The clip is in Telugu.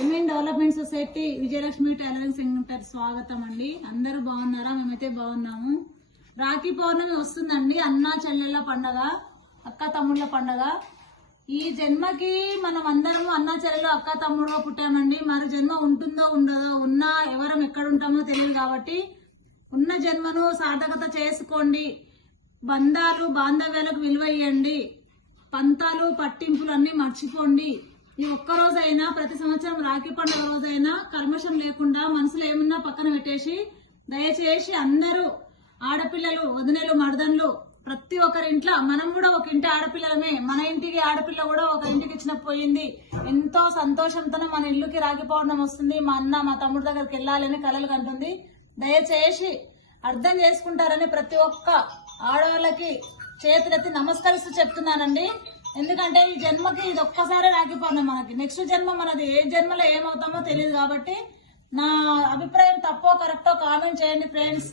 Women development society Vijayalakshmi tailoring centre స్వాగతం అండి. అందరూ బాగున్నారా? మేమైతే బాగున్నాము. రాఖీ పౌర్ణమి వస్తుందండి. అన్నా చెల్లెళ్ళ పండగ అక్క తమ్ముళ్ళ పండగ. ఈ జన్మకి మనం అందరం అన్నా చెల్లెలు అక్క తమ్ముడుగా పుట్టామండి. మరి జన్మ ఉంటుందో ఉండదో ఉన్నా ఎవరం ఎక్కడ ఉంటామో తెలియదు కాబట్టి ఉన్న జన్మను సార్థకత చేసుకోండి. బంధాలు బాంధవ్యాలకు విలువ ఇవ్వండి పంతాలు పట్టింపులు అన్ని మర్చిపోండి. రోజైనా ప్రతి సంవత్సరం రాఖీ పండుగ రోజైనా కల్మషం లేకుండా మనసులో ఏమున్నా పక్కన పెట్టేసి దయచేసి అందరూ ఆడపిల్లలు వదినలు మర్దన్లు ప్రతి ఒక్కరి ఇంట్లో మనం కూడా ఒక ఇంటి ఆడపిల్లలమే. మన ఇంటికి ఆడపిల్ల కూడా ఒక ఇంటికి ఇచ్చిన పోయింది. ఎంతో సంతోషంతో మన ఇల్లుకి రాగిపోవడం వస్తుంది. మా అన్న మా తమ్ముడి దగ్గరికి వెళ్ళాలని కలలు కంటుంది. దయచేసి అర్థం చేసుకుంటారని ప్రతి ఒక్క ఆడవాళ్ళకి చేతులెత్తి నమస్కరిస్తూ చెప్తున్నానండి. ఎందుకంటే ఈ జన్మకి ఇది ఒక్కసారి రాకపోయినా మనకి. నెక్స్ట్ జన్మ మనది. ఏ జన్మలో ఏమవుతామో తెలియదు కాబట్టి నా అభిప్రాయం తప్పో కరెక్టో కామెంట్ చేయండి ఫ్రెండ్స్